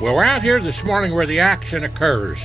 Well, we're out here this morning where the action occurs.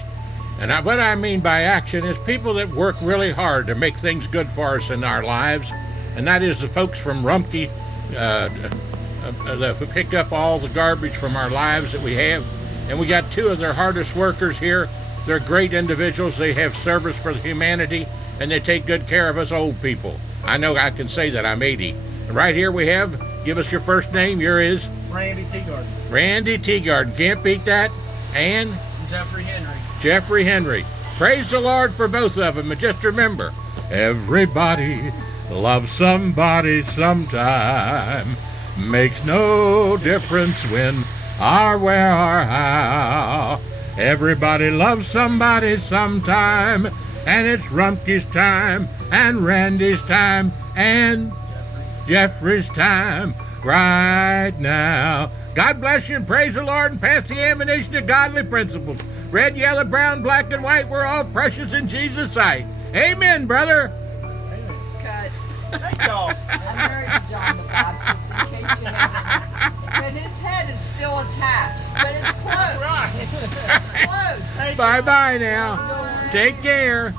And what I mean by action is people that work really hard to make things good for us in our lives. And that is the folks from Rumpke that pick up all the garbage from our lives that we have. And we got two of their hardest workers here. They're great individuals. They have service for humanity, and they take good care of us old people. I know I can say that I'm 80. And right here we have, give us your first name. Your is? Randy Teagard. Randy Teagard. Can't beat that. And? Jeffrey Henry. Jeffrey Henry. Praise the Lord for both of them. And just remember, everybody loves somebody sometime. Makes no difference when or where or how. Everybody loves somebody sometime. And it's Rumpke's time, and Randy's time, and Jeffrey's time right now. God bless you and praise the Lord and pass the ammunition of godly principles. Red, yellow, brown, black, and white, we're all precious in Jesus' sight. Amen, brother. Cut. Thank y'all. I'm married to John the Baptist, in case you know. But his head is still attached. But it's close. Right. It's close. Bye-bye now. Take care.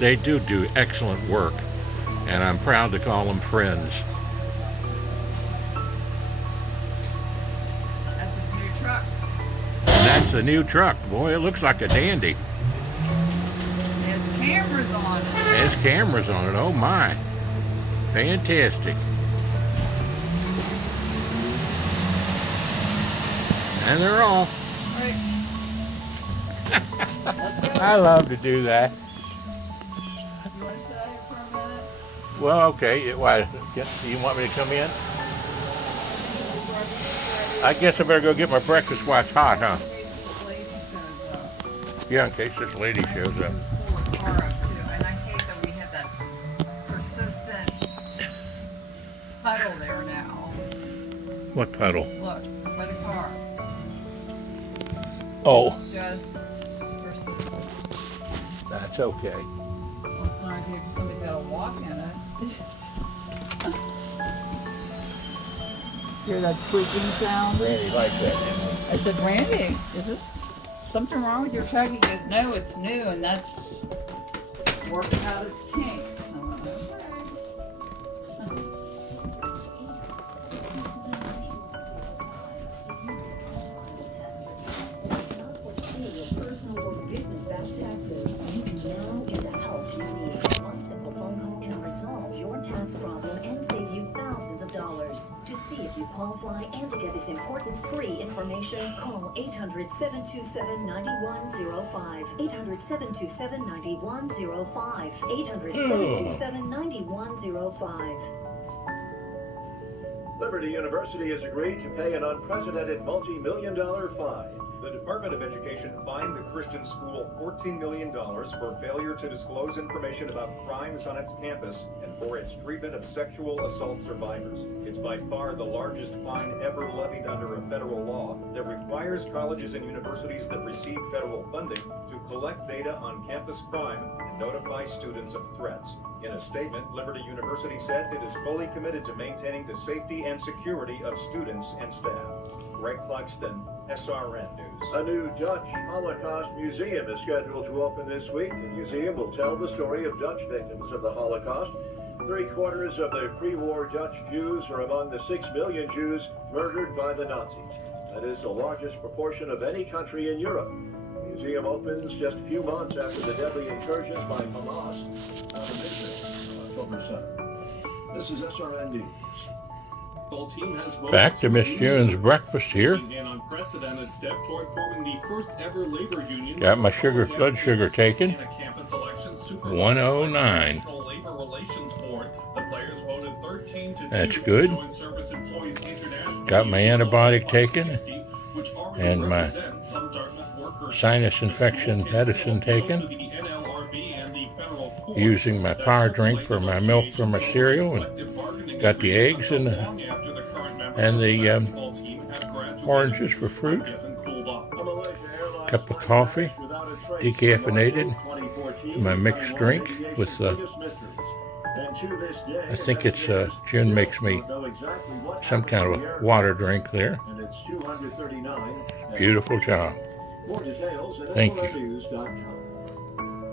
They do excellent work, and I'm proud to call them friends. That's his new truck. And that's the new truck. Boy, it looks like a dandy. It has cameras on it. It has cameras on it. Oh my. Fantastic. And they're off. Right. Let's go. I love to do that. You want to sit out here for a minute? Well, okay. Why? You want me to come in? I guess I better go get my breakfast while it's hot, huh? Yeah, in case this lady shows up. And I hate that we have that persistent puddle there now. What puddle? Look, by the car. Oh, Just persistent. that's okay. Well, it's not good because somebody's got to walk in it. Hear that squeaking sound? Randy likes that. I said, Randy, is this something wrong with your truck? He goes, no, it's new, and that's working out its kinks. I'm like, okay. Your personal or business back taxes, you can now get the help you need. One simple phone call can resolve your tax problem and save you thousands of dollars. To see if you qualify and to get this important free information, call 800-727-9105. 800-727-9105. 800-727-9105. Liberty University has agreed to pay an unprecedented multi-million-dollar fine. The Department of Education fined the Christian school $14 million for failure to disclose information about crimes on its campus and for its treatment of sexual assault survivors. It's by far the largest fine ever levied under a federal law that requires colleges and universities that receive federal funding to collect data on campus crime and notify students of threats. In a statement, Liberty University said it is fully committed to maintaining the safety and security of students and staff. Greg Clugston, SRN News. A new Dutch Holocaust museum is scheduled to open this week. The museum will tell the story of Dutch victims of the Holocaust. 3/4 of the pre-war Dutch Jews are among the 6 million Jews murdered by the Nazis. That is the largest proportion of any country in Europe. The museum opens just a few months after the deadly incursions by Hamas on Israel on October 7th. This is SRN News. Back to Miss June's breakfast here. An unprecedented step toward forming the first ever labor union. Got my blood sugar taken. 109. Labor Relations Board. The players voted 13 to That's 2 good. to join Service Employees International. Got my antibiotic taken and my sinus infection medicine taken. Using my power drink for my milk for my cereal, and got the eggs and the oranges for fruit. Cup of coffee, decaffeinated. My mixed drink with And to this day, I think it's investigators June still makes me don't know exactly what some happened kind to of the a aircraft. water drink there. And it's 239. Beautiful job. More details at Thank you. SLRnews.com.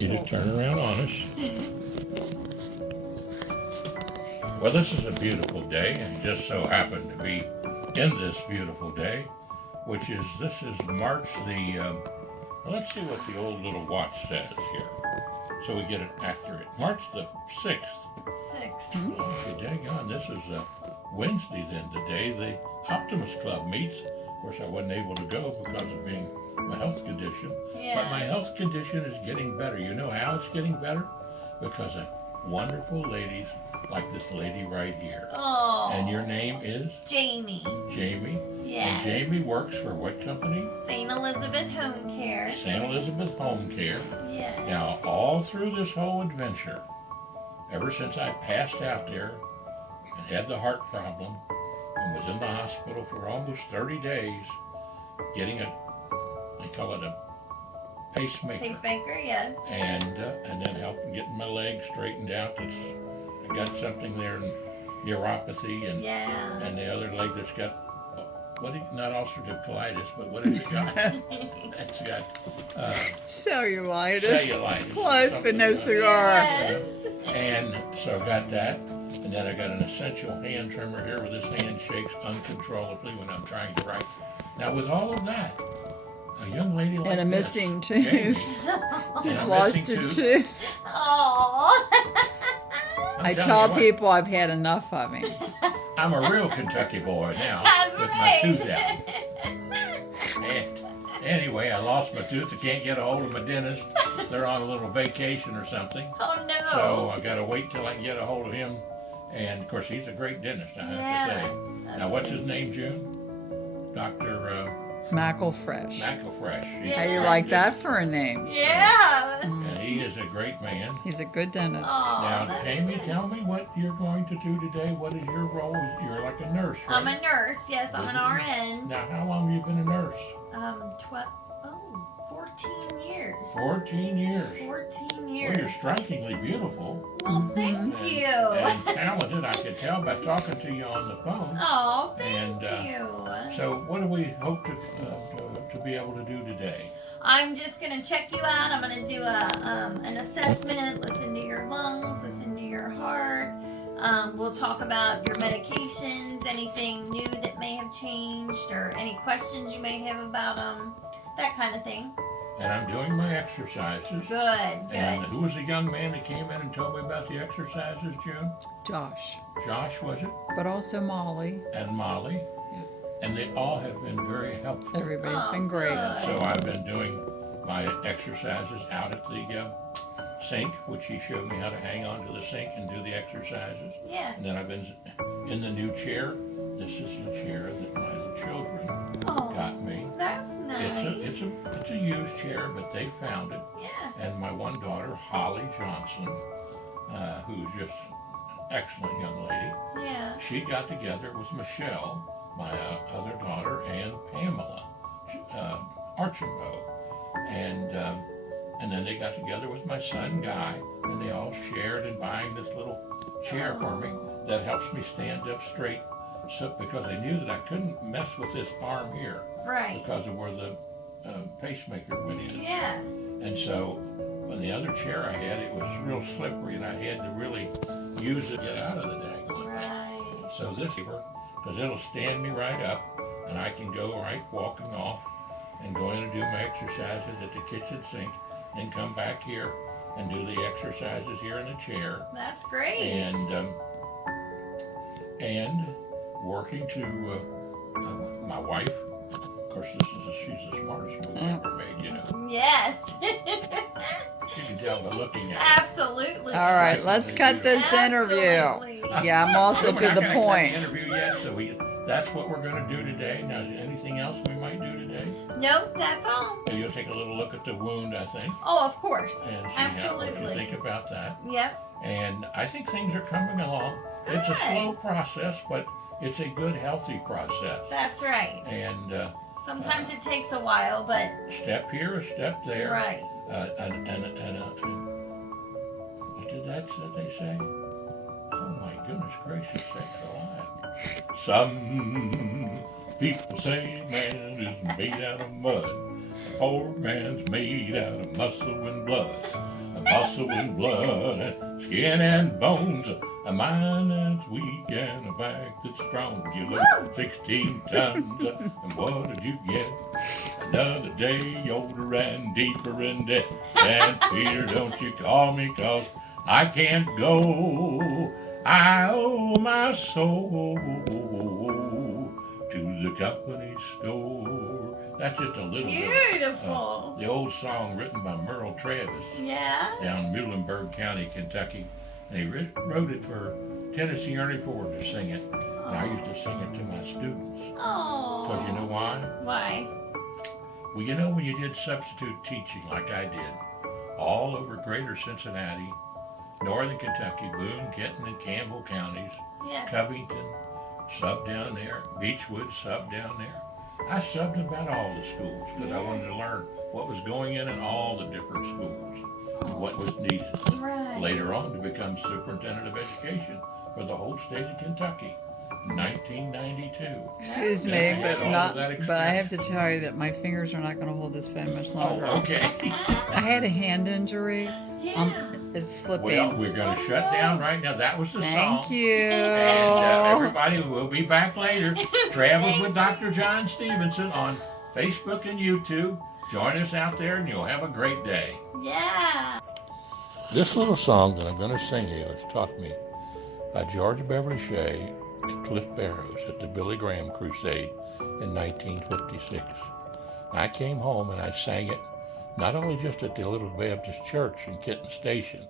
You just turn around on us. Well, this is a beautiful day, and just so happened to be in this beautiful day, which is, this is March the, let's see what the old little watch says here, so we get it accurate. March the 6th. 6th. Okay, dang on, this is Wednesday then, the day the Optimist Club meets. Of course, I wasn't able to go because of being my health condition. Yeah. But my health condition is getting better. You know how it's getting better? Because of wonderful ladies like this lady right here. Oh. And your name is? Jamie. Jamie? Yes. And Jamie works for what company? St. Elizabeth Home Care. St. Elizabeth Home Care. Yes. Now, all through this whole adventure, ever since I passed out there and had the heart problem and was in the hospital for almost 30 days, getting a, they call it a pacemaker. Pacemaker, yes. And then helping getting my leg straightened out. That's, I got something there, neuropathy, and Yeah. and the other leg that's got, not ulcerative colitis, but what has it got? It's got Cellulitis. cellulitis. Close, but something no like that. cigar. Yes. And so I got that. And then I got an essential hand trimmer here where this hand shakes uncontrollably when I'm trying to write. Now with all of that, a young lady like And a this, missing Jamie, tooth. and He's a lost missing a tooth. tooth. Oh. I'm I telling tell you what, people I've had enough of him. I'm a real Kentucky boy now That's with right. my tooth out. And anyway, I lost my tooth. I can't get a hold of my dentist. They're on a little vacation or something. Oh no. So I got to wait till I can get a hold of him. And of course, he's a great dentist, I have to say. Now, what's his name, June? Dr. Macklefresh. McElfresh. He's How a you great like that dentist. for a name? Yeah. And he is a great man. He's a good dentist. Oh, Now, that's Jamie, good. tell me what you're going to do today. What is your role? You're like a nurse, right? I'm a nurse. Yes, I'm an Is it? RN. Now, how long have you been a nurse? 14 years. 14 years. 14 Well, years. you're strikingly beautiful Well, thank and, you. and talented. I could tell by talking to you on the phone. Oh, thank And, you. So, what do we hope to be able to do today? I'm just gonna check you out. I'm gonna do an assessment, listen to your lungs, listen to your heart. We'll talk about your medications, anything new that may have changed, or any questions you may have about them, that kind of thing. And I'm doing my exercises. Good, And good. who was the young man that came in and told me about the exercises, June? Josh, Josh, was it? but also Molly. And Molly. Yeah. And they all have been very helpful. Everybody's Oh, been great. good. So I've been doing my exercises out at the sink, which he showed me how to hang on to the sink and do the exercises. Yeah. And then I've been in the new chair. This is the chair that my children Oh, got me. that's nice. It's a used chair, but they found it. Yeah. And my one daughter, Holly Johnson, who's just excellent young lady, Yeah. she got together with Michelle, my other daughter, and Pamela Archambault, and then they got together with my son Guy, and they all shared in buying this little chair for me that helps me stand up straight. So because they knew that I couldn't mess with this arm here Right. because of where the pacemaker went in. Yeah. And so, on the other chair I had, it was real slippery, and I had to really use it to get out of the daggone. Right. So this, because it'll stand me right up, and I can go right walking off and go in and do my exercises at the kitchen sink, then come back here and do the exercises here in the chair, That's great. and working to my wife. Of course, she's the smartest move ever made, you know. Yes. You can tell by looking at it. Absolutely. All right, let's cut this interview. Absolutely. Yeah, I'm also We're to not the gonna cut point. the interview yet, so that's what we're going to do today. Now, is there anything else we might do today? Nope, that's all. So you'll take a little look at the wound, I think, Oh, of course. and see what you Absolutely. think about that. Yep. And I think things are coming along. It's a Good. slow process, but it's a good, healthy process. That's right. And Sometimes it takes a while, but step here, a step there. right. What did they say? Oh my goodness gracious, sakes alive. Some people say man is made out of mud. A poor man's made out of muscle and blood. A muscle and blood, and skin and bones. A mind that's weak and a back that's strong. You load 16 tons, and what did you get? Another day older and deeper in debt. And Peter, don't you call me, 'cause I can't go. I owe my soul to the company store. That's just a little bit Beautiful. the old song written by Merle Travis Yeah. down in Muhlenberg County, Kentucky. And he wrote it for Tennessee Ernie Ford to sing it. And I used to sing it to my students. Oh. Because you know why? Why? Well, you know, when you did substitute teaching like I did, all over greater Cincinnati, northern Kentucky, Boone, Kenton, and Campbell counties, Yeah. Covington, sub down there, Beechwood, sub down there. I subbed in about all the schools because I wanted to learn what was going in all the different schools and what was needed. Right. Later on to become superintendent of education for the whole state of Kentucky, 1992. Excuse Yeah, me, I had but all not. of that But I have to tell you that my fingers are not going to hold this pen much Oh, longer. okay. I had a hand injury. Yeah. It's slipping. Well, we're going to shut down right now. That was the song. Thank you. And everybody will be back later. Travels with Dr. John Stephenson on Facebook and YouTube. Join us out there and you'll have a great day. Yeah. This little song that I'm going to sing you is taught me by George Beverly Shea and Cliff Barrows at the Billy Graham Crusade in 1956. And I came home and I sang it not only just at the Little Baptist Church in Kenton Station,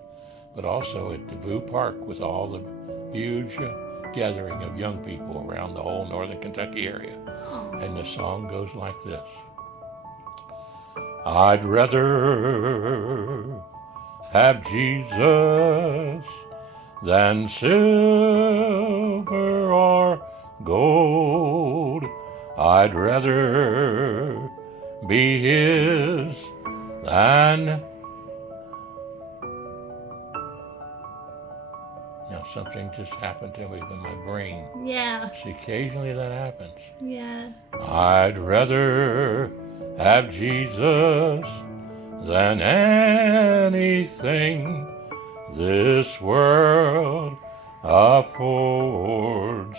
but also at DeVue Park with all the huge gathering of young people around the whole northern Kentucky area. And the song goes like this. I'd rather have Jesus than silver or gold. I'd rather be his than. Now something just happened to me with my brain. Yeah. See, occasionally that happens. Yeah. I'd rather have Jesus than anything this world affords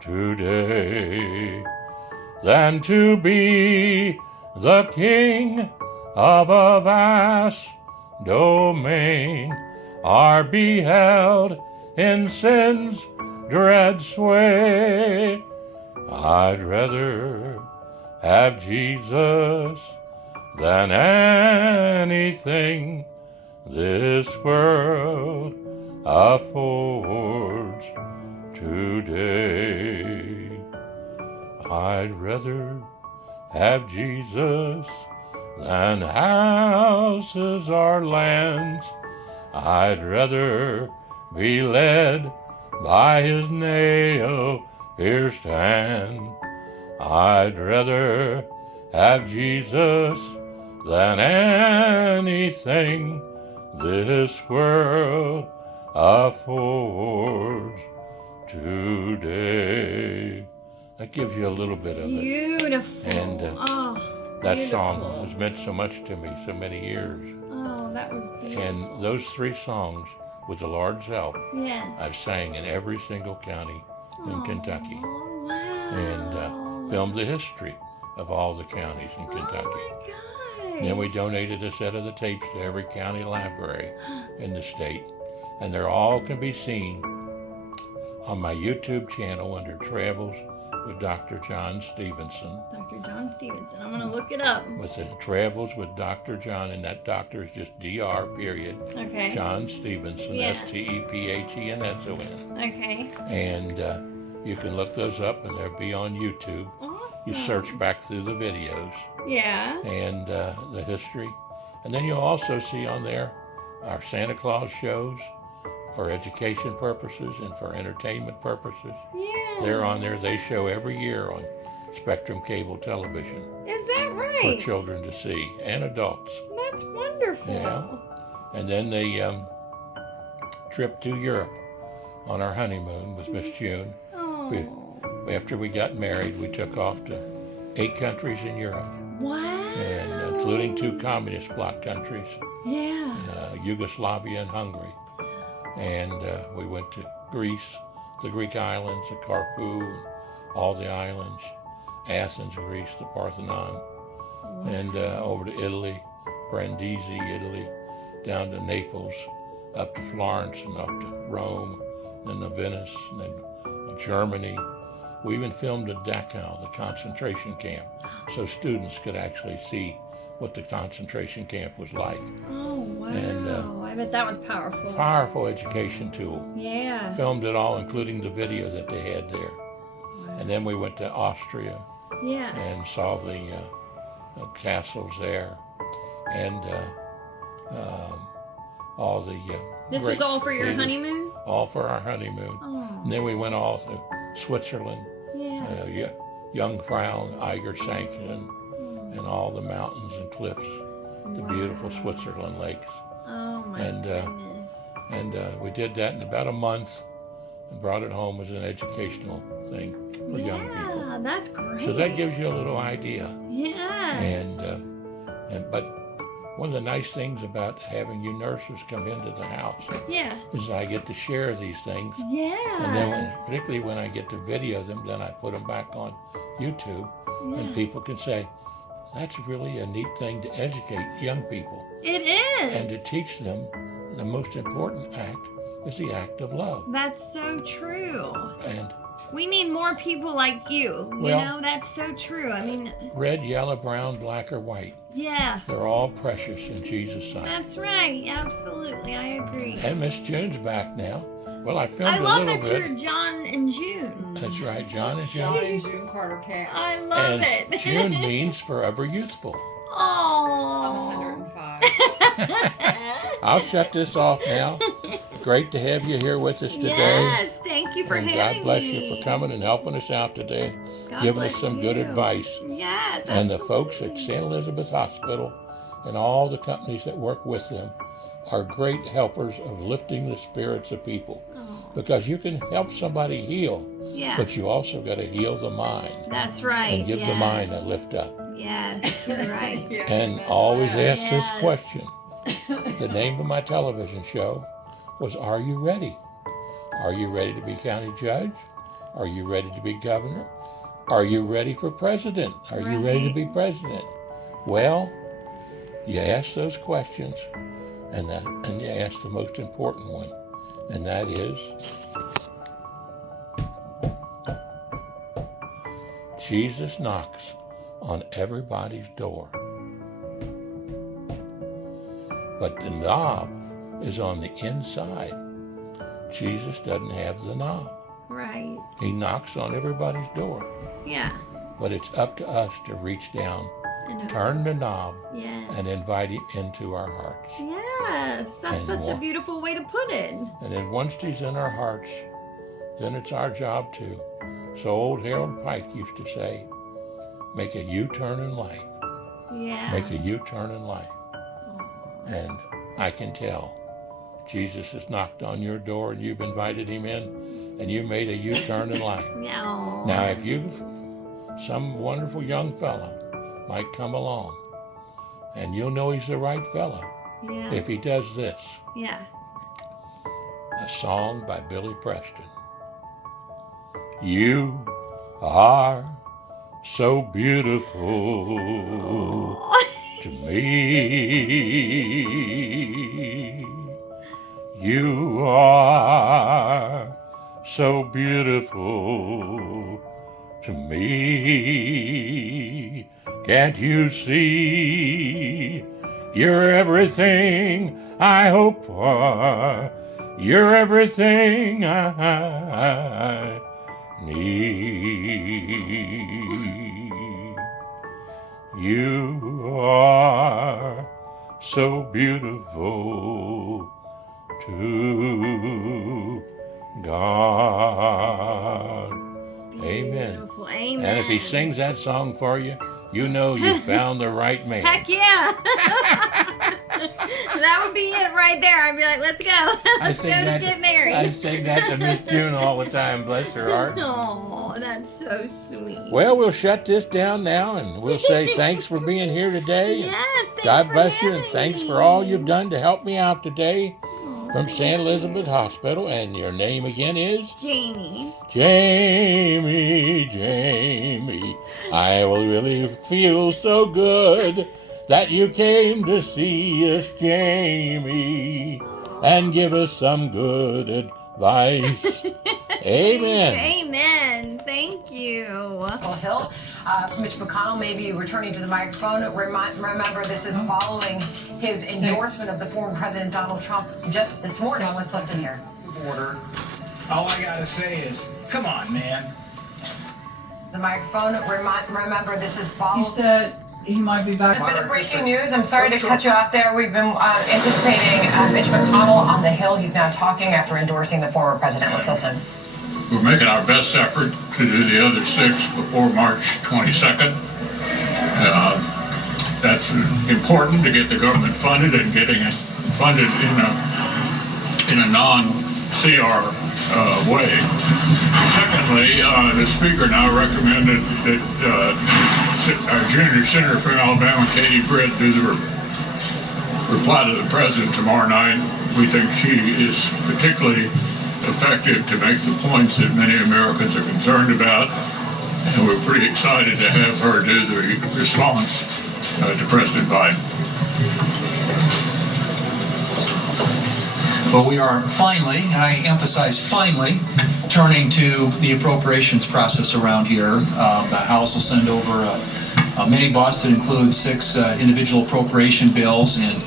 today, than to be the king of a vast domain, or be held in sin's dread sway. I'd rather have Jesus than anything this world affords today. I'd rather have Jesus than houses or lands. I'd rather be led by his nail-pierced hand. I'd rather have Jesus than anything this world affords today. That gives you a little bit of it. Beautiful. And that beautiful. song has meant so much to me, so many years. Oh, that was beautiful. And those 3 songs, with the Lord's help, Yes. I've sang in every single county in Kentucky. Wow. And filmed the history of all the counties in Kentucky. Oh my gosh. And then we donated a set of the tapes to every county library in the state. And they're all can be seen on my YouTube channel under Travels with Dr. John Stephenson. Dr. John Stephenson. I'm going to look it up. With the Travels with Dr. John, and that doctor is just Dr. period. Okay. John Stephenson, Yeah. Stephenson. Okay. And you can look those up, and they'll be on YouTube. Awesome. You search back through the videos Yeah. and the history. And then you'll also see on there our Santa Claus shows for education purposes and for entertainment purposes. Yeah. They're on there. They show every year on Spectrum Cable Television Is that for right? children to see and adults. That's wonderful. Yeah. And then the trip to Europe on our honeymoon with Miss June. Oh. After we got married, we took off to 8 countries in Europe, Wow. and including 2 communist bloc countries, Yeah. Yugoslavia and Hungary. And we went to Greece, the Greek islands, the Corfu, all the islands, Athens, Greece, the Parthenon, and over to Italy, Brindisi, Italy, down to Naples, up to Florence and up to Rome, then to Venice, and then Germany. We even filmed at Dachau, the concentration camp, so students could actually see what the concentration camp was like. Oh, wow. And, I bet that was powerful. Powerful education tool. Yeah. Filmed it all, including the video that they had there. Wow. And then we went to Austria Yeah. and saw the castles there, and all the This great was all for your leaders. honeymoon? All for our honeymoon. Oh. And then we went all to Switzerland, Yeah. Jungfrau, Eigersanken, and all the mountains and cliffs, the beautiful Switzerland lakes. Oh my And, goodness. And we did that in about a month and brought it home as an educational thing for young people. Yeah, that's great. So that gives you a little idea. Yes. But one of the nice things about having you nurses come into the house Yeah. is I get to share these things. Yeah. And then particularly when I get to video them, then I put them back on YouTube, and people can say, that's really a neat thing to educate young people. It is. And to teach them the most important act is the act of love. That's so true. And We need more people like you. You Well- know, that's so true. I mean, red, yellow, brown, black, or white, yeah. they're all precious in Jesus' sight. That's right. Absolutely. I agree. And Miss June's back now. Well, I filmed I a love little that bit. you're John and June. That's right, John and John June. and June Carter Camp. I love And it. June means forever youthful. Oh. I'm 105. I'll shut this off now. Great to have you here with us today. Yes, thank you for And having God bless me. you for coming and helping us out today, God giving us bless some good you. advice. Yes, And the absolutely. folks at St. Elizabeth Hospital and all the companies that work with them are great helpers of lifting the spirits of people. Oh, Because you can help somebody heal, yeah, but you also got to heal the mind that's right. and give yes. the mind a lift up. Yes, you're right. Yeah. And always ask this Yes. question. The name of my television show was Are You Ready? Are you ready to be county judge? Are you ready to be governor? Are you ready for president? Are you ready to be president? Well, you ask those questions, and you ask the most important one, and that is, Jesus knocks on everybody's door. But the knob is on the inside. Jesus doesn't have the knob. Right. He knocks on everybody's door. Yeah. But it's up to us to reach down, I know. turn the knob, Yes. and invite him into our hearts. Yes, that's And such a more. beautiful way to put it. And then once he's in our hearts, then it's our job to. So old Harold Pike used to say, make a U-turn in life. Yeah. Make a U-turn in life. Aw. And I can tell Jesus has knocked on your door and you've invited him in and you made a U-turn in life. Yeah. Aw. Now, if some wonderful young fella might come along and you'll know he's the right fella Yeah. if he does this. Yeah. A song by Billy Preston. You are so beautiful to me. You are so beautiful to me. Can't you see? You're everything I hope for. You're everything I need. You are so beautiful to God. Amen. Beautiful. Amen. And if he sings that song for you, you know you found the right man. Heck yeah. That would be it right there. I'd be like, let's go. Let's go to get married. I sing that to Miss June all the time, bless her heart. Oh, that's so sweet. Well, we'll shut this down now and we'll say thanks for being here today. And Yes, thanks God for bless you and having thanks me. for all you've done to help me out today Oh, from thank St. you. Elizabeth Hospital. And your name again is? Jamie. Jamie, Jamie. I will really feel so good that you came to see us, Jamie, and give us some good advice. Amen. Amen. Thank you. Hill. Mitch McConnell may be returning to the microphone. Remember, this is following his endorsement of the former President Donald Trump just this morning. Let's listen here. Order. All I gotta say is, come on, man. The microphone. Remember, this is He following. said he might be back. A bit of breaking news. I'm sorry to cut you off there. We've been anticipating Mitch McConnell on the Hill. He's now talking after endorsing the former president. Let's listen. We're making our best effort to do the other 6 before March 22nd. That's important to get the government funded and getting it funded in a non-CR way. Secondly, the Speaker now recommended that our junior senator from Alabama, Katie Britt, do the reply to the President tomorrow night. We think she is particularly effective to make the points that many Americans are concerned about, and we're pretty excited to have her do the response to President Biden. But we are finally, and I emphasize finally, turning to the appropriations process around here. The House will send over a mini-bus that includes 6 individual appropriation bills, and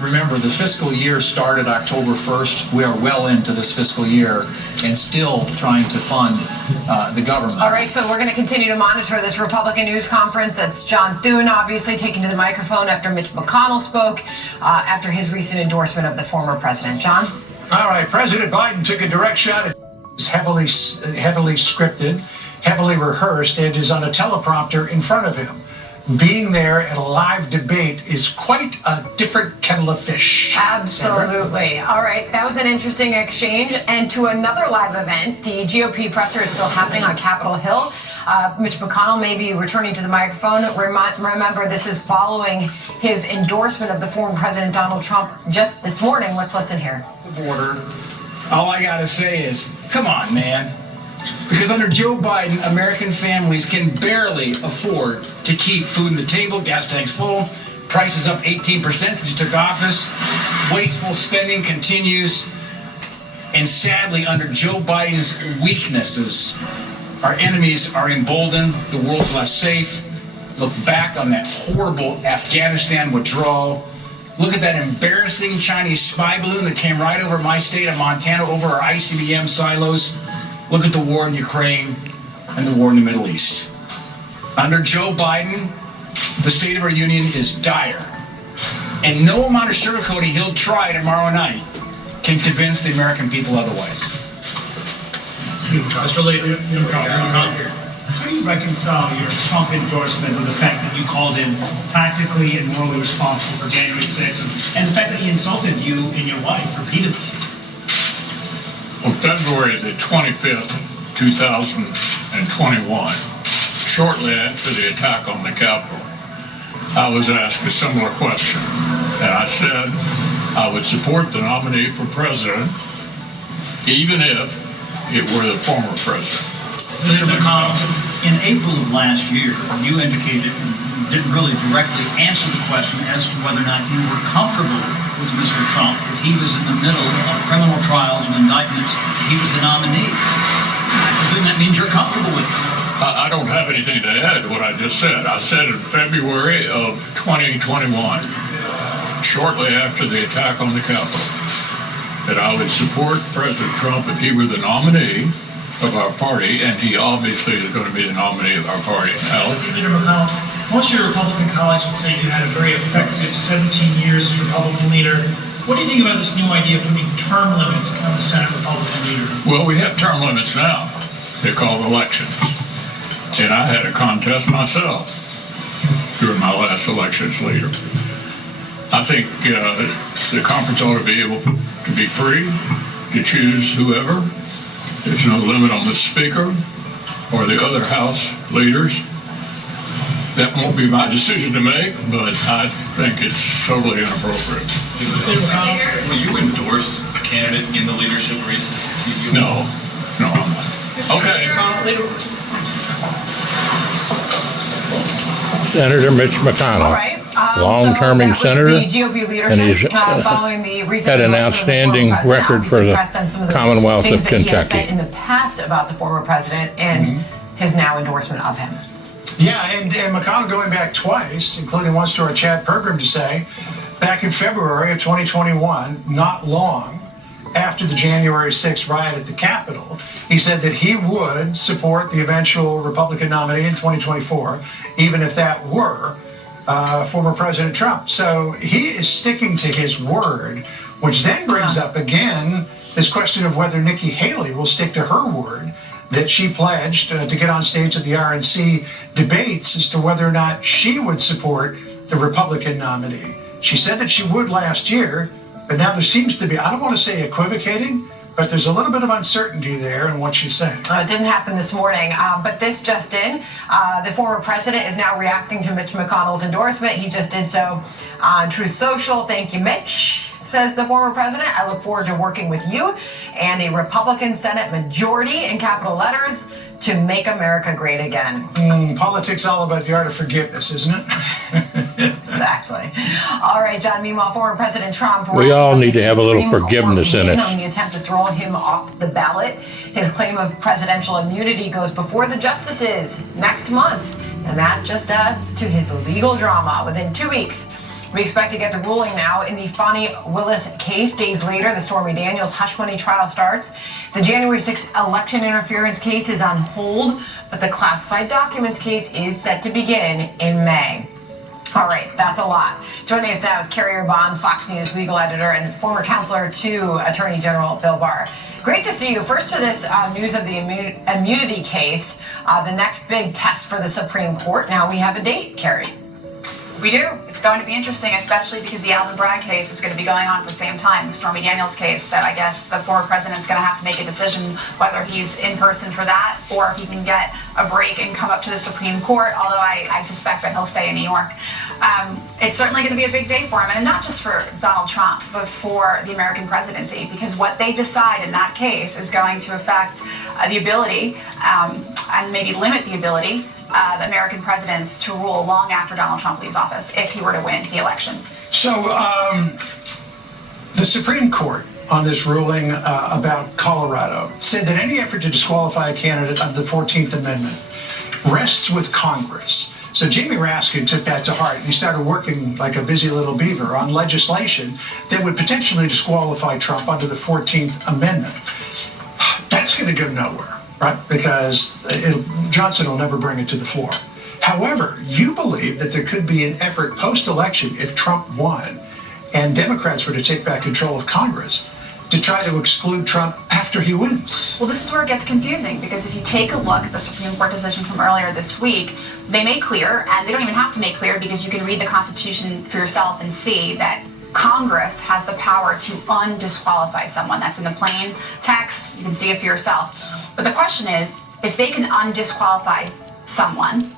remember, the fiscal year started October 1st. We are well into this fiscal year and still trying to fund the government. All right, so we're going to continue to monitor this Republican news conference. That's John Doan, obviously, taking to the microphone after Mitch McConnell spoke after his recent endorsement of the former president. John? All right, President Biden took a direct shot. It's heavily scripted, heavily rehearsed, and is on a teleprompter in front of him. being there at a live debate is quite a different kettle of fish. Absolutely. All right, that was an interesting exchange. And to another live event, the GOP presser is still happening on Capitol Hill. Mitch McConnell may be returning to the microphone. Remember, this is following his endorsement of the former President Donald Trump just this morning. Let's listen here. Border. All I gotta say is, come on, man. Because under Joe Biden, American families can barely afford to keep food on the table, gas tanks full, prices up 18% since he took office, wasteful spending continues, and sadly, under Joe Biden's weaknesses, our enemies are emboldened, the world's less safe. Look back on that horrible Afghanistan withdrawal. Look at that embarrassing Chinese spy balloon that came right over my state of Montana, over our ICBM silos. Look at the war in Ukraine and the war in the Middle East. Under Joe Biden, the state of our union is dire. And no amount of sugarcoating he'll try tomorrow night can convince the American people otherwise. Mr. Leader, how do you reconcile your Trump endorsement with the fact that you called him tactically and morally responsible for January 6th and the fact that he insulted you and your wife repeatedly? On February the 25th, 2021, shortly after the attack on the Capitol, I was asked a similar question, and I said I would support the nominee for president even if it were the former president. Mr. McConnell, in April of last year, you indicated you didn't really directly answer the question as to whether or not you were comfortable with Mr. Trump if he was in the middle of criminal trials and indictments, he was the nominee. Then that means you're comfortable with it. I don't have anything to add to what I just said. I said in February of 2021, shortly after the attack on the Capitol, that I would support President Trump if he were the nominee of our party, and he obviously is going to be the nominee of our party. Alex? Leader McConnell, most of your Republican colleagues would say you had a very effective 17 years as Republican leader. What do you think about this new idea of putting term limits on the Senate Republican leader? Well, we have term limits now. They're called elections. And I had a contest myself during my last election as leader. I think the conference ought to be able to be free to choose whoever. There's no limit on the speaker or the other House leaders. That won't be my decision to make, but I think it's totally inappropriate. Will you endorse a candidate in the leadership race to succeed you? No, I'm not. Okay. Senator Mitch McConnell. All right. Long-terming senator, the GOP leadership, and he's following the recent had an outstanding record for the Commonwealth of Kentucky. He has said in the past about the former president and his now endorsement of him. Yeah, and McConnell going back twice, including once to our Chad program, to say, back in February of 2021, not long after the January 6th riot at the Capitol, he said that he would support the eventual Republican nominee in 2024, even if that were former President Trump. So he is sticking to his word, which then brings up again this question of whether Nikki Haley will stick to her word that she pledged to get on stage at the RNC debates as to whether or not she would support the Republican nominee. She said that she would last year, but now there seems to be, I don't want to say equivocating, but there's a little bit of uncertainty there in what she's saying. It didn't happen this morning, but this just in. The former president is now reacting to Mitch McConnell's endorsement. He just did so on Truth Social. Thank you, Mitch, says the former president. I look forward to working with you and a Republican Senate majority in capital letters to make America great again. Politics all about the art of forgiveness, isn't it? Exactly. All right, John. Meanwhile, former President Trump. We all need to have a little forgiveness in it. On the attempt to throw him off the ballot, his claim of presidential immunity goes before the justices next month, and that just adds to his legal drama. Within 2 weeks, we expect to get the ruling now in the Fani Willis case. Days later, the Stormy Daniels hush money trial starts. The January 6th election interference case is on hold, but the classified documents case is set to begin in May. All right, that's a lot. Joining us now is Carrier Bond, Fox News legal editor and former counselor to Attorney General Bill Barr. Great to see you. First to this news of the immunity case, the next big test for the Supreme Court. Now we have a date, Carrie. We do. It's going to be interesting, especially because the Alvin Bragg case is going to be going on at the same time, the Stormy Daniels case. So I guess the former president's going to have to make a decision whether he's in person for that or if he can get a break and come up to the Supreme Court, although I suspect that he'll stay in New York. It's certainly going to be a big day for him, and not just for Donald Trump, but for the American presidency, because what they decide in that case is going to affect the ability and maybe limit the ability of American presidents to rule long after Donald Trump leaves office, if he were to win the election. So the Supreme Court on this ruling about Colorado said that any effort to disqualify a candidate under the 14th Amendment rests with Congress. So Jamie Raskin took that to heart, and he started working like a busy little beaver on legislation that would potentially disqualify Trump under the 14th Amendment. That's going to go nowhere, right? Because Johnson will never bring it to the floor. However, you believe that there could be an effort post-election, if Trump won and Democrats were to take back control of Congress, to try to exclude Trump after he wins. Well, this is where it gets confusing, because if you take a look at the Supreme Court decision from earlier this week, they make clear, and they don't even have to make clear because you can read the Constitution for yourself and see that Congress has the power to undisqualify someone. That's in the plain text. You can see it for yourself. But the question is, if they can undisqualify someone,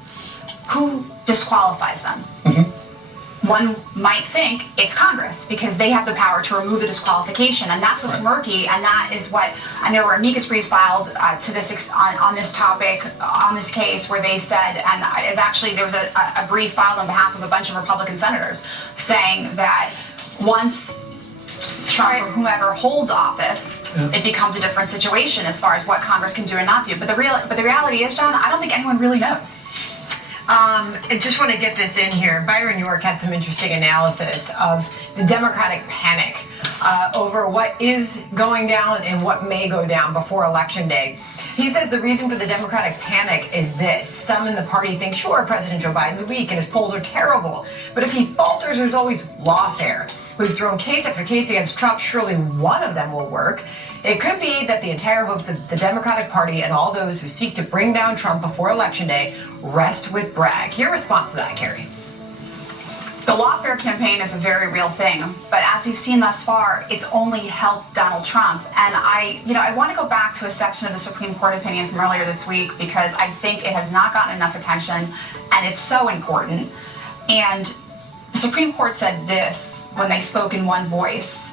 who disqualifies them? One might think it's Congress, because they have the power to remove the disqualification, and that's what's murky, and that is what, and there were amicus briefs filed to this on this topic, on this case, where they said, and actually there was a brief filed on behalf of a bunch of Republican senators saying that once Trump or whomever holds office, it becomes a different situation as far as what Congress can do and not do. But the reality is, John, I don't think anyone really knows. I just want to get this in here. Byron York had some interesting analysis of the Democratic panic over what is going down and what may go down before Election Day. He says the reason for the Democratic panic is this. Some in the party think, sure, President Joe Biden's weak and his polls are terrible, but if he falters, there's always lawfare. We've thrown case after case against Trump. Surely one of them will work. It could be that the entire hopes of the Democratic Party and all those who seek to bring down Trump before Election Day rest with Bragg. Your response to that, Carrie? The lawfare campaign is a very real thing, but as we've seen thus far, it's only helped Donald Trump. And I want to go back to a section of the Supreme Court opinion from earlier this week, because I think it has not gotten enough attention, and it's so important. And the Supreme Court said this when they spoke in one voice.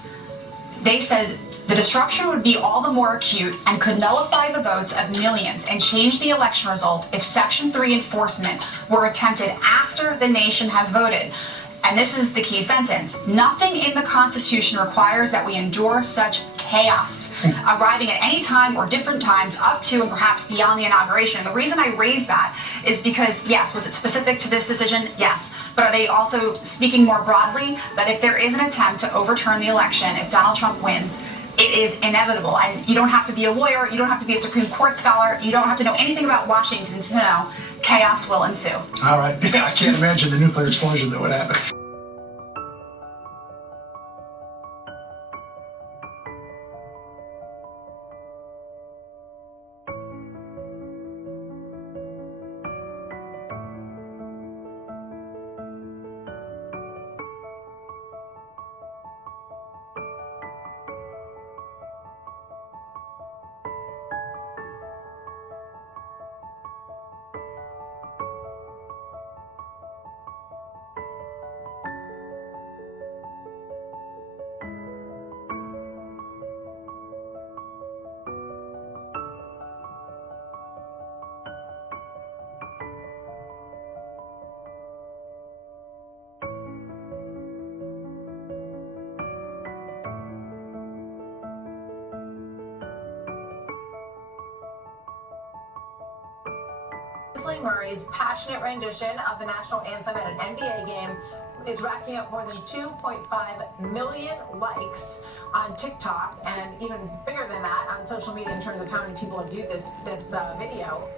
They said, the disruption would be all the more acute and could nullify the votes of millions and change the election result if Section 3 enforcement were attempted after the nation has voted. And this is the key sentence. Nothing in the Constitution requires that we endure such chaos, arriving at any time or different times up to and perhaps beyond the inauguration. And the reason I raise that is because, yes, was it specific to this decision? Yes. But are they also speaking more broadly that if there is an attempt to overturn the election, if Donald Trump wins, it is inevitable? And you don't have to be a lawyer, you don't have to be a Supreme Court scholar, you don't have to know anything about Washington to know chaos will ensue. All right. I can't imagine the nuclear explosion that would happen. Murray's passionate rendition of the national anthem at an NBA game is racking up more than 2.5 million likes on TikTok, and even bigger than that on social media in terms of how many people have viewed this video.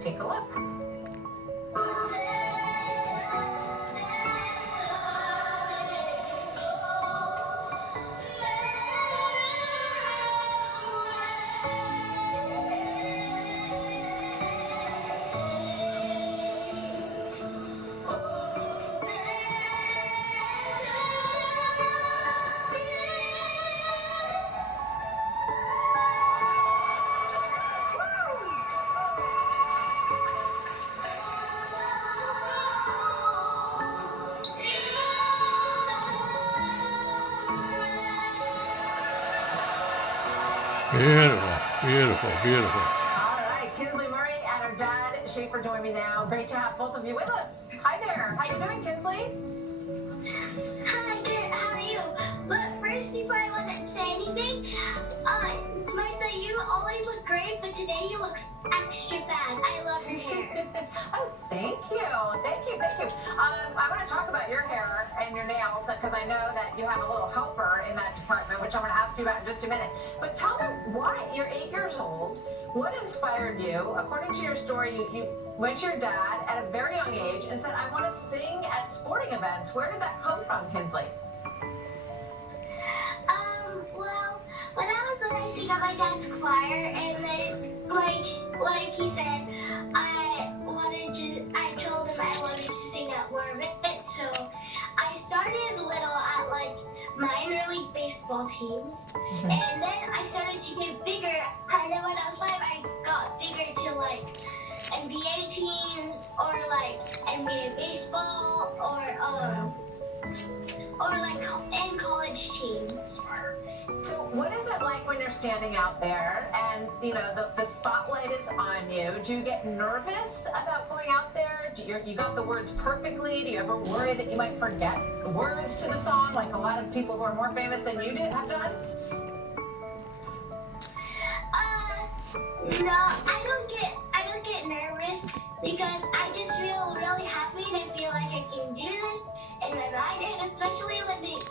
Take a look. Beautiful, beautiful. All right, Kinsley Murray and her dad, Schaefer, join me now. Great to have both of you with us. Hi there. How you doing, Kinsley? Hi, good. How are you? But first, before I want to say anything, Martha, you always look great, but today you look extra bad. I love your hair. Oh, thank you. Thank you. Thank you. I want to talk about your hair and your nails because I know that you have a little helper in that department, which I'm going to ask you about in just a minute. But tell me why you're 8 years old. What inspired you? According to your story, you went to your dad at a very young age and said, I want to sing at sporting events. Where did that come from, Kinsley? Well, when I was little, I sang at my dad's choir, and then, like he said, I told him I wanted to sing at more of it, so I started little at, like, minor league baseball teams, and then I started to get bigger, and then when I was 5, I got bigger to, like, NBA teams, or, like, NBA baseball, or like, and college teams. So what is it like when you're standing out there and, you know, the spotlight is on you? Do you get nervous about going out there? You got the words perfectly? Do you ever worry that you might forget the words to the song like a lot of people who are more famous than you have done? No, I don't get nervous because I just feel really happy and I feel like I can do this in my mind, and especially when the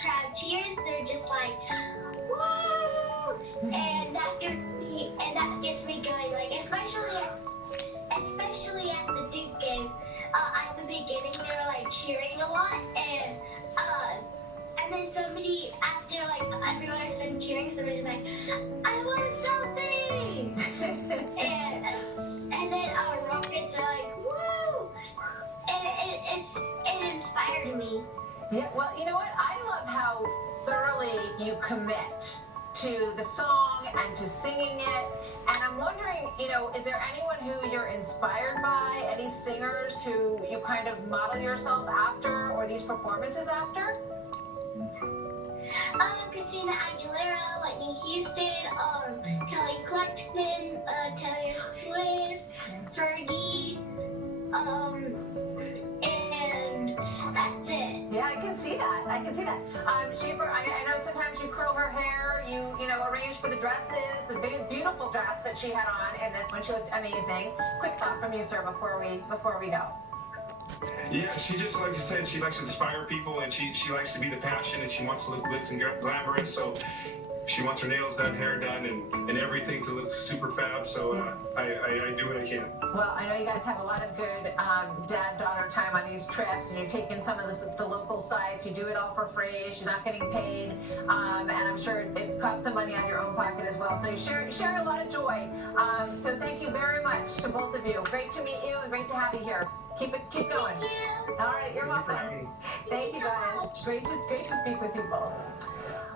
crowd cheers, they're just like, woo! And that gets me going. Like especially at the Duke game, at the beginning they were like cheering a lot, and then somebody, after like everyone is done cheering, somebody's like, I want a selfie! and then our Rockets are like, woo! And it inspired me. Yeah, well, you know what? I love how thoroughly you commit to the song and to singing it. And I'm wondering, you know, is there anyone who you're inspired by? Any singers who you kind of model yourself after or these performances after? Christina Aguilera, Whitney Houston, Kelly Clarkson, Taylor Swift, Fergie, and that's it. Yeah, I can see that. I can see that. Schaefer, I know sometimes you curl her hair, you know, arrange for the dresses, the big, beautiful dress that she had on in this one. She looked amazing. Quick thought from you, sir, before we go. Yeah, she just, like you said, she likes to inspire people, and she likes to be the passion, and she wants to look glitz and glamorous, so she wants her nails done, hair done, and everything to look super fab, so I do what I can. Well, I know you guys have a lot of good dad-daughter time on these trips, and you're taking some of the local sites. You do it all for free. She's not getting paid, and I'm sure it costs some money out of your own pocket as well. So you share a lot of joy. So thank you very much to both of you. Great to meet you and great to have you here. Keep going. Thank you. All right, you're welcome. Thank you guys. Great to speak with you both.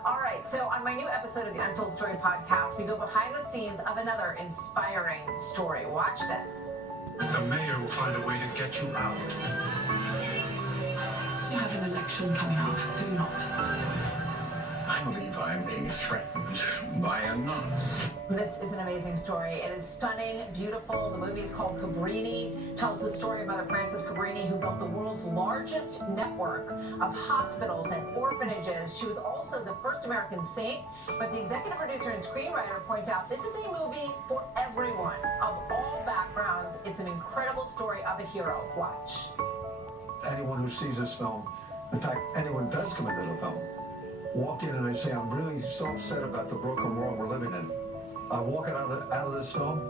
All right, so on my new episode of the Untold Story podcast, we go behind the scenes of another inspiring story. Watch this. The mayor will find a way to get you out. You have an election coming up, do you not? I believe I'm being threatened by a nun. This is an amazing story. It is stunning, beautiful. The movie is called Cabrini. Tells the story of Mother Frances Cabrini, who built the world's largest network of hospitals and orphanages. She was also the first American saint, but the executive producer and screenwriter point out this is a movie for everyone of all backgrounds. It's an incredible story of a hero. Watch. Anyone who sees this film, in fact, anyone does come into the film, walk in and they say, I'm really so upset about the broken world we're living in. I walk out of this film,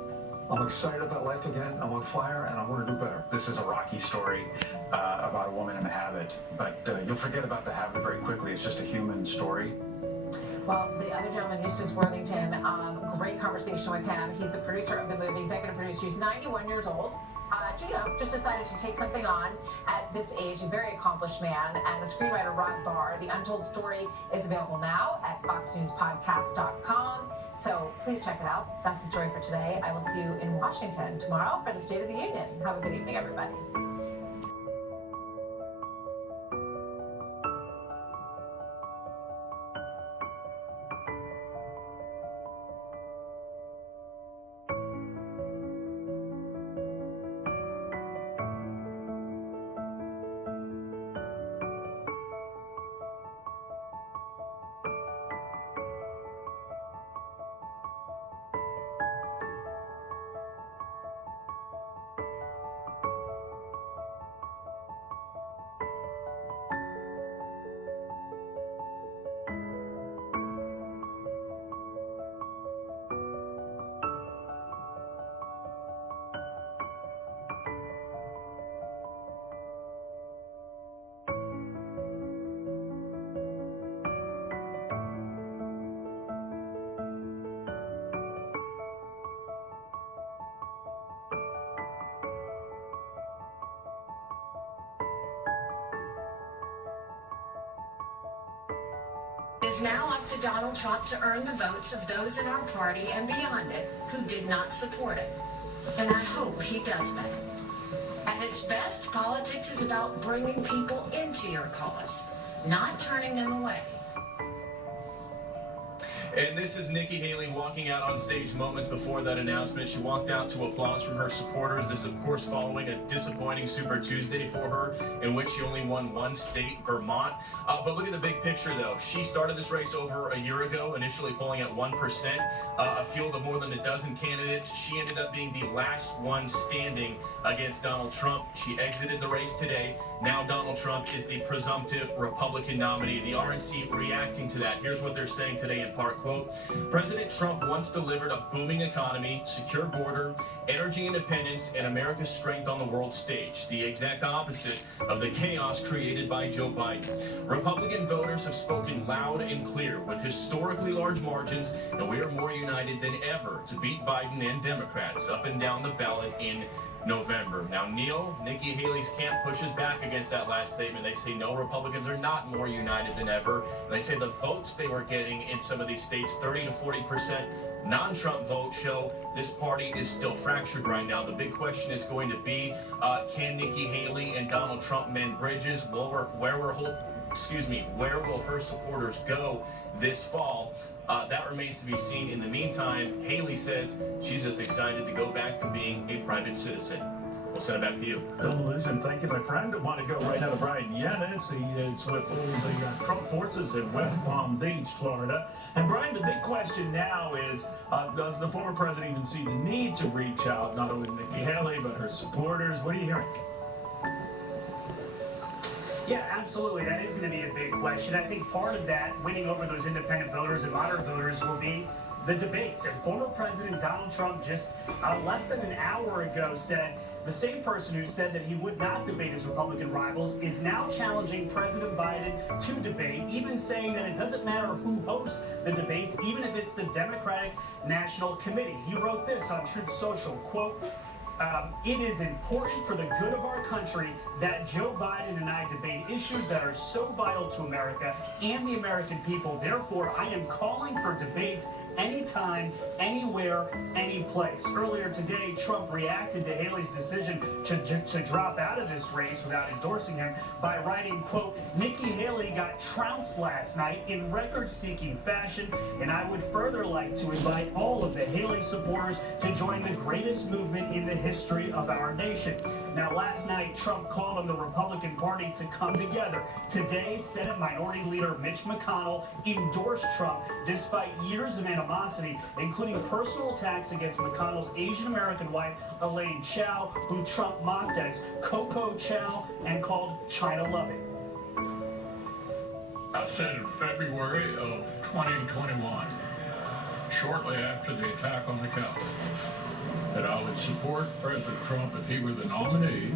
I'm excited about life again, I'm on fire, and I want to do better. This is a rocky story about a woman and a habit, but you'll forget about the habit very quickly. It's just a human story. Well, the other gentleman, Eustace Worthington, great conversation with him. He's the producer of the movie, executive producer. He's 91 years old. Just decided to take something on at this age, a very accomplished man. And the screenwriter, Rod Barr, The Untold Story is available now at foxnewspodcast.com. So please check it out. That's the story for today. I will see you in Washington tomorrow for the State of the Union. Have a good evening, everybody. is now up to Donald Trump to earn the votes of those in our party and beyond it who did not support it. And I hope he does that. At its best, politics is about bringing people into your cause, not turning them away. And this is Nikki Haley walking out on stage moments before that announcement. She walked out to applause from her supporters. This, of course, following a disappointing Super Tuesday for her, in which she only won one state, Vermont. But look at the big picture, though. She started this race over a year ago, initially polling at 1%. A field of more than a dozen candidates. She ended up being the last one standing against Donald Trump. She exited the race today. Now Donald Trump is the presumptive Republican nominee. The RNC reacting to that. Here's what they're saying today in part. Quote, President Trump once delivered a booming economy, secure border, energy independence, and America's strength on the world stage. The exact opposite of the chaos created by Joe Biden. Republican voters have spoken loud and clear with historically large margins, and we are more united than ever to beat Biden and Democrats up and down the ballot in November. Now, Neil, Nikki Haley's camp pushes back against that last statement. They say no, Republicans are not more united than ever. And they say the votes they were getting in some of these states, 30 to 40% non-Trump vote, show this party is still fractured right now. The big question is going to be, can Nikki Haley and Donald Trump mend bridges? Where will her supporters go this fall? That remains to be seen. In the meantime, Haley says she's just excited to go back to being a private citizen. We'll send it back to you. Bill Illusion, thank you, my friend. I want to go right now to Brian McGinnis. He is with all the Trump forces in West Palm Beach, Florida. And Brian, the big question now is, does the former president even see the need to reach out, not only to Nikki Haley, but her supporters? What are you hearing? Yeah, absolutely. That is going to be a big question. I think part of that, winning over those independent voters and moderate voters, will be the debates. And former President Donald Trump just less than an hour ago said the same person who said that he would not debate his Republican rivals is now challenging President Biden to debate, even saying that it doesn't matter who hosts the debates, even if it's the Democratic National Committee. He wrote this on Truth Social, quote, it is important for the good of our country that Joe Biden and I debate issues that are so vital to America and the American people. Therefore, I am calling for debates anytime, anywhere, any place. Earlier today, Trump reacted to Haley's decision to drop out of this race without endorsing him by writing, quote, Nikki Haley got trounced last night in record-seeking fashion, and I would further like to invite all of the Haley supporters to join the greatest movement in the history of our nation. Now, last night, Trump called on the Republican Party to come together. Today, Senate Minority Leader Mitch McConnell endorsed Trump despite years of animosity, including personal attacks against McConnell's Asian-American wife, Elaine Chao, who Trump mocked as Coco Chao and called China-loving. I said in February of 2021, shortly after the attack on the Capitol, that I would support President Trump if he were the nominee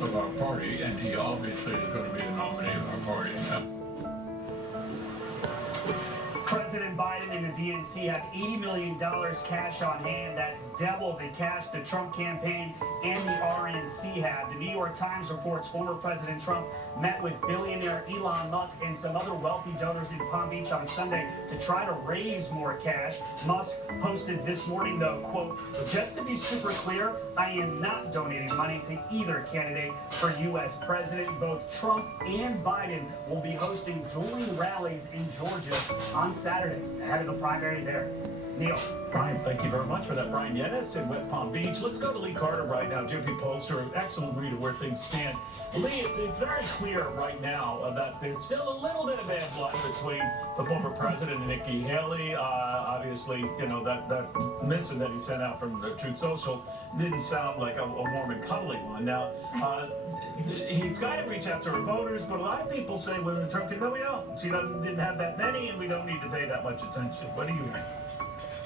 of our party, and he obviously is going to be the nominee of our party. President Biden and the DNC have $80 million cash on hand. That's double the cash the Trump campaign and the RNC have. The New York Times reports former President Trump met with billionaire Elon Musk and some other wealthy donors in Palm Beach on Sunday to try to raise more cash. Musk posted this morning, though, quote, just to be super clear, I am not donating money to either candidate for U.S. president. Both Trump and Biden will be hosting dueling rallies in Georgia on Saturday ahead of the primary there. Neil. Brian, thank you very much for that. Brian Yennis in West Palm Beach. Let's go to Lee Carter right now, GOP pollster, an excellent read of where things stand. Lee, it's very clear right now that there's still a little bit of bad blood between the former president and Nikki Haley. Obviously, you know, that missive that he sent out from the Truth Social didn't sound like a warm and cuddly one. Now, he's got to reach out to her voters, but a lot of people say, well, Trump can, no, we don't. She didn't have that many, and we don't need to pay that much attention. What do you think?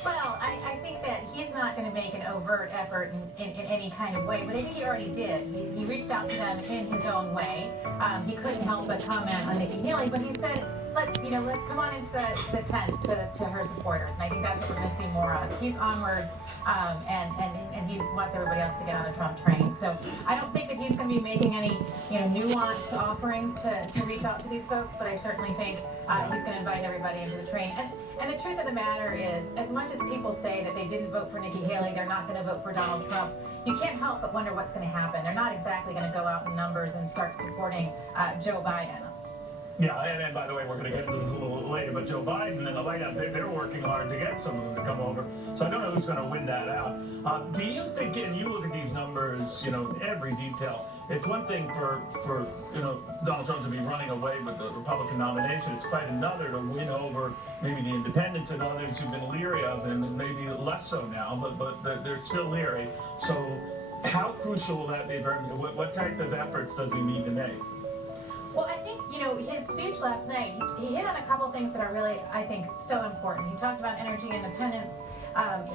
Well, I think that he's not going to make an overt effort in any kind of way, but I think he already did. He reached out to them in his own way. He couldn't help but comment on Nikki Haley, but he said come on into the tent to her supporters, and I think that's what we're going to see more of. He's onwards, and he wants everybody else to get on the Trump train. So I don't think that he's going to be making any nuanced offerings to reach out to these folks, but I certainly think he's going to invite everybody into the train. And the truth of the matter is, as much as people say that they didn't vote for Nikki Haley, they're not going to vote for Donald Trump, you can't help but wonder what's going to happen. They're not exactly going to go out in numbers and start supporting Joe Biden. Yeah, and by the way, we're going to get into this a little later, but Joe Biden and the White House, they're working hard to get some of them to come over. So I don't know who's going to win that out. Do you think, and you look at these numbers, in every detail, it's one thing for Donald Trump to be running away with the Republican nomination. It's quite another to win over maybe the independents and others who've been leery of him, and maybe less so now, but they're still leery. So how crucial will that be? What type of efforts does he need to make? Well, I think, his speech last night, he hit on a couple things that are really, I think, so important. He talked about energy independence.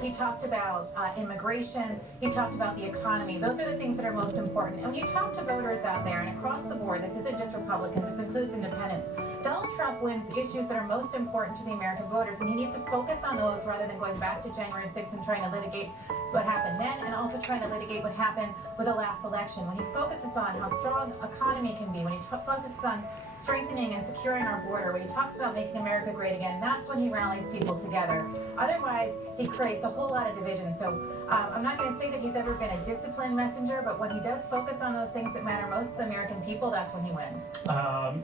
He talked about immigration. He talked about the economy. Those are the things that are most important. And when you talk to voters out there, and across the board, this isn't just Republicans, this includes independents, Donald Trump wins issues that are most important to the American voters, and he needs to focus on those rather than going back to January 6th and trying to litigate what happened then, and also trying to litigate what happened with the last election. When he focuses on how strong economy can be, when he focuses on strengthening and securing our border, when he talks about making America great again, that's when he rallies people together. Otherwise, he creates a whole lot of division. So I'm not going to say that he's ever been a disciplined messenger, but when he does focus on those things that matter most to the American people, that's when he wins.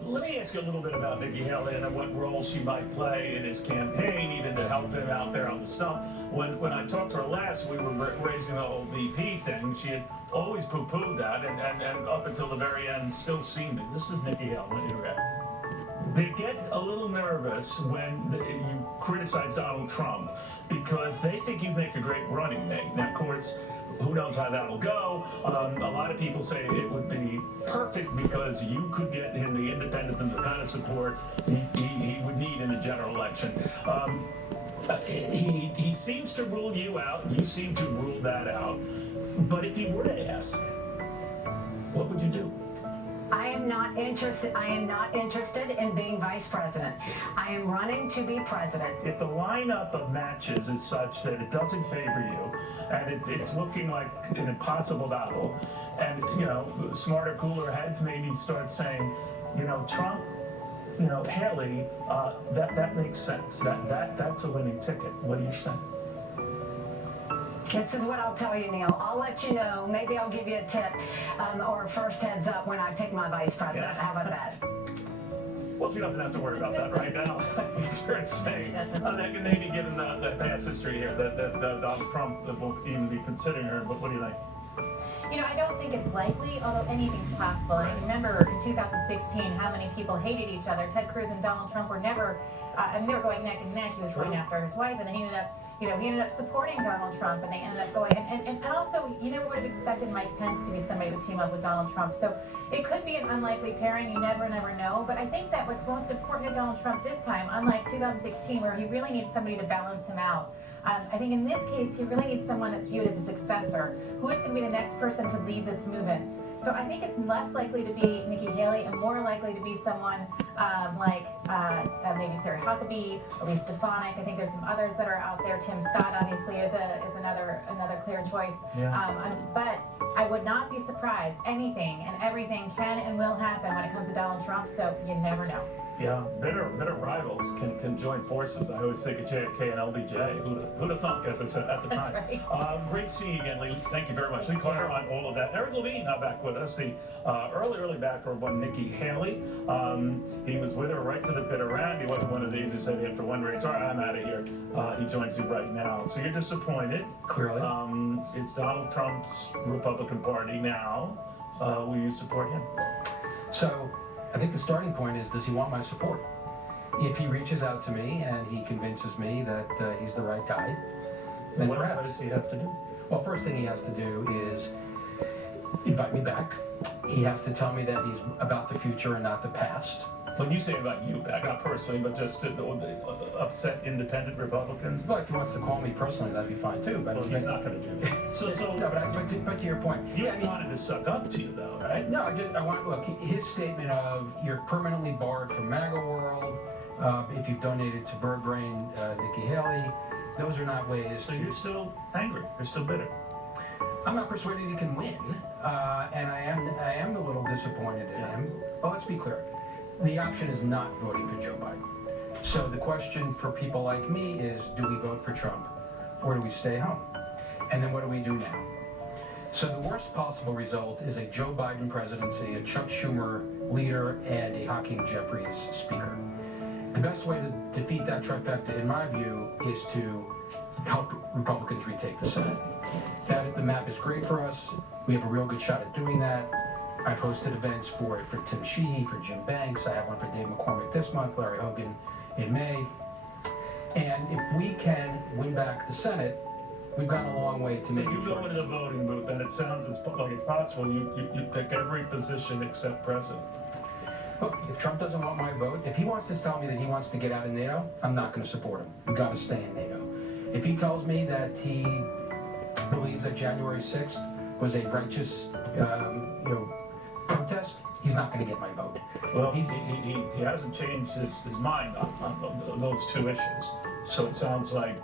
Let me ask you a little bit about Nikki Haley and what role she might play in his campaign, even to help him out there on the stump. When I talked to her last, we were raising the whole VP thing. She had always poo-pooed that, and up until the very end, still seemed it. This is Nikki Haley. Let me react. They get a little nervous when you criticize Donald Trump because they think you'd make a great running mate. Now, of course, who knows how that'll go. A lot of people say it would be perfect because you could get him the independents and the kind of support he would need in a general election. He seems to rule you out. You seem to rule that out. But if he were to ask, what would you do? I am not interested in being vice president. I am running to be president. If the lineup of matches is such that it doesn't favor you, and it's looking like an impossible battle, and smarter, cooler heads maybe start saying, Trump, Haley, that makes sense. That's a winning ticket. What do you say? This is what I'll tell you, Neil. I'll let you know. Maybe I'll give you a tip or a first heads up when I pick my vice president. How about that? Well, she doesn't have to worry about that right now. It's fair to say. Maybe given the past history here, that Donald Trump won't even be considering her. But what do you think? I don't think it's likely, although anything's possible. I mean, remember in 2016 how many people hated each other. Ted Cruz and Donald Trump were never, they were going neck and neck. He was going after his wife, and then he ended up supporting Donald Trump, and they ended up going, and also, you never would have expected Mike Pence to be somebody to team up with Donald Trump. So it could be an unlikely pairing. You never know. But I think that what's most important to Donald Trump this time, unlike 2016, where he really needs somebody to balance him out, I think in this case, he really needs someone that's viewed as a successor. Who is going to be the next person to lead this movement? So I think it's less likely to be Nikki Haley and more likely to be someone like maybe Sarah Huckabee, Elise Stefanik. I think there's some others that are out there. Tim Scott obviously is another clear choice. Yeah. But I would not be surprised. Anything and everything can and will happen when it comes to Donald Trump. So you never know. Yeah, bitter rivals can join forces. I always think of JFK and LBJ. Who'd have thunk, as I said at the time. That's right. Great seeing you again, Lee. Thank you very much. Lee Carter on all of that. Eric Levine now back with us, the early backer of one Nikki Haley. He was with her right to the bitter end. He wasn't one of these who said after one race, all right, I'm out of here. He joins me right now. So you're disappointed. Clearly. It's Donald Trump's Republican Party now. Will you support him? So I think the starting point is, does he want my support? If he reaches out to me and he convinces me that he's the right guy, then what perhaps. Does he have to do? Well, first thing he has to do is invite me back. He has to tell me that he's about the future and not the past. When you say about you back, not personally, but just the upset independent Republicans? Well, if he wants to call me personally, that'd be fine too. But well, he's not going to do that. So no, but to your point, you wanted to suck up to you, though, right? No, I want look. His statement of "you're permanently barred from MAGA world," If you've donated to Bird Brain, Nikki Haley, those are not ways. So you're still angry. You're still bitter. I'm not persuaded he can win, and I am a little disappointed in him. But let's be clear, the option is not voting for Joe Biden. So the question for people like me is, do we vote for Trump or do we stay home? And then what do we do now? So the worst possible result is a Joe Biden presidency, a Chuck Schumer leader, and a Hakeem Jeffries speaker. The best way to defeat that trifecta, in my view, is to help Republicans retake the Senate. The map is great for us. We have a real good shot at doing that. I've hosted events for Tim Sheehy, for Jim Banks. I have one for Dave McCormick this month, Larry Hogan in May. And if we can win back the Senate, we've gone a long way to make it. So you go into the voting booth, and it sounds like it's possible you pick every position except president. Look, if Trump doesn't want my vote, if he wants to tell me that he wants to get out of NATO, I'm not going to support him. We've got to stay in NATO. If he tells me that he believes that January 6th was a righteous, protest, he's not going to get my vote. Well, he hasn't changed his mind on those two issues. So it sounds like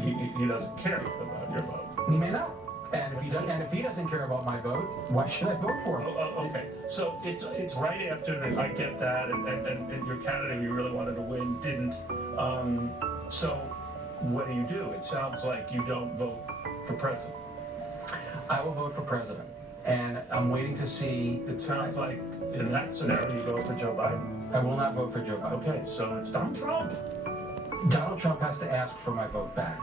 he doesn't care about your vote. He may not. And if he doesn't care about my vote, why should I vote for him? Okay, so it's right after that. I get that, and your candidate you really wanted to win didn't. So what do? It sounds like you don't vote for president. I will vote for president, and I'm waiting to see. It sounds like in that scenario you vote for Joe Biden. I will not vote for Joe Biden. Okay, so it's Donald Trump. Donald Trump has to ask for my vote back,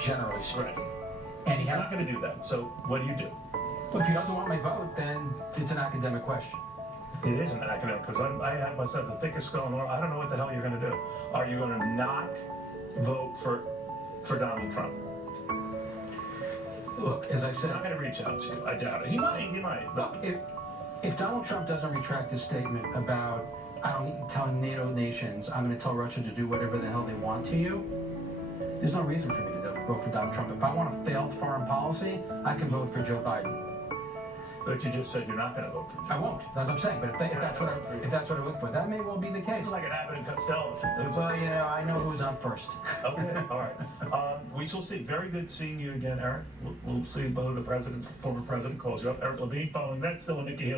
generally speaking. Right. And he's not going to do that. So what do? Well, if he doesn't want my vote, then it's an academic question. It isn't academic, because I have myself the thickest skull in the world. I don't know what the hell you're going to do. Are you going to not vote for Donald Trump? Look, as I said, I'm going to reach out to you. I doubt it. He might. Look, if Donald Trump doesn't retract his statement about telling NATO nations, I'm going to tell Russia to do whatever the hell they want to you, there's no reason for me to vote for Donald Trump. If I want a failed foreign policy, I can vote for Joe Biden. But you just said you're not going to vote for Joe. I won't. That's what I'm saying. But if that's what I look for, that may well be the case. This is like it happened in Costello. Well, I know who's on first. Okay, all right. We shall see. Very good seeing you again, Eric. We'll see whether the former president calls you up. Eric Levine following that, still a Nikki Haley.